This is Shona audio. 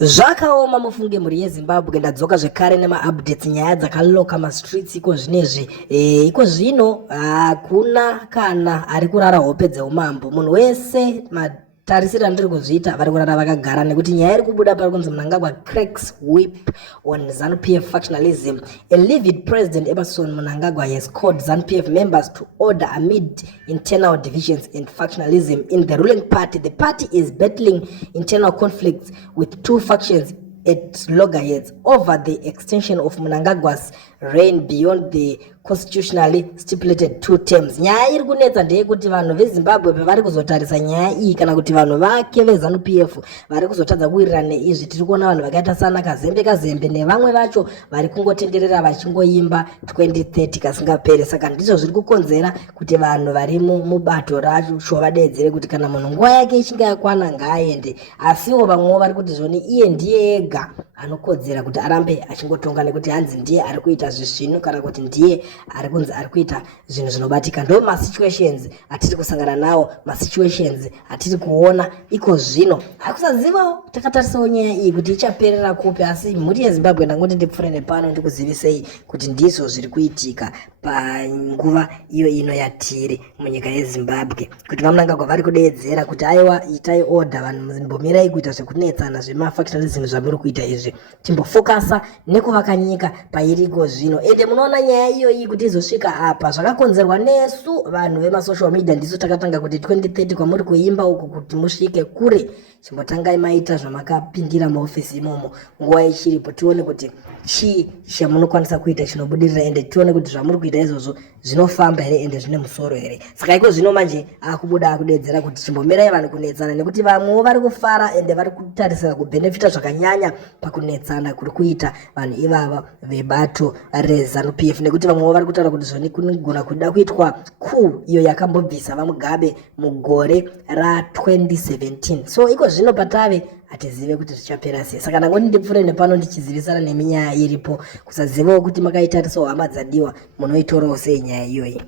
Zvakaoma mufunge muri yeZimbabwe ndadzoka zvekare nema-updates nyaya dzakaloka mastreets iko zvinezvi. Iko zvino hakuna kana ari kurara hope dzeumambo. Munhu wese matarisiro andiri kuzviita vari kurara vakagara nekuti nyaya iri kubuda pari kunzi Mnangagwa cracks whip on ZANU-PF factionalism. A livid President Emmerson Mnangagwa has called ZANU-PF members to order amid internal divisions and factionalism in the ruling party. The party is battling internal conflicts with two factions at loggerheads over the extension of Mnangagwa's reign beyond the constitutionally stipulated 2 terms. Nyaya iri kunetsa ndeyekuti vanhu veZimbabwe pavari kuzotarisa nyaya iyi kana kuti vanhu vake veZANU-PF vari kuzotadza kuwirirana neizvi. Tiri kuona vanhu vakaita sana Kazembe nevamwe vacho vari kungotenderera vachingoimba 2030 kasingaperi. Saka ndizvo zviri kukonzera kuti vanhu vari mubato racho vadedzere kuti kana munhu nguva yake ichinge yakwana ngaaende. Asiwo vamwewo vari kuti zvoni iye ndiye ega anokodzera kuti arambe achingotonga nekuti hanzi ndiye ari kuita zvinhu kana kuti ndiye ari kunzi ari kuita zvinhu zvinobatika. Ndo masituations atiri kusangana nawo, masituations atiri kuona iko zvino. Hakusazivawo takatarisawo nyaya iyi kuti ichaperera kupi, asi mhuri yeZimbabwe ndangoti ndipfure nepano ndikuzivisei kuti ndizvo zviri kuitika panguva iyo ino yatiri munyika yeZimbabwe. Kuti vaMnangagwa vari kudeedzera kuti aiwa itai order, vanhu mbomirai kuita zvekunetsana zvemafactionalism zvamuri kuita izvi, timbofokasa nekuvaka nyika pairiko zvino. Ende munoona nyaya iyoyi kuti izosvika apa zvakakonzerwa nesu vanhu vemasocial media. Ndisu takatanga kuti 2030 kwamuri kuimba uku kuti musvike kure, chimbotangai maita zvamakapindira maofisi imomo nguva ichiripo, tione kuti chii chamunokwanisa kuita chinobudirira, ende tione kuti zvamuri kuita izvozvo zvinofamba here ende zvine musoro here. Saka iko zvino manje akubuda akudedzera kuti chimbomirai vanhu kunetsana, nekuti vamwewo vari kufara ende vari kutarisira kubhenefita zvakanyanya pakunetsana kuri kuita vanhu ivava vebato reZANU-PF, nekuti vamwewo vari kutaura kuti zvoni kunogona kuda kuitwa coup iyo yakambobvisa vaMugabe mugore ra2017. So iko zvino patave hatizive kuti zvichapera sei. Saka ndangoti ndipfure nepano ndichizivisana neminyaya iripo, kusazivawo kuti makaitarisawo hama dzadiwa munoitorawo sei nyaya iyoyi.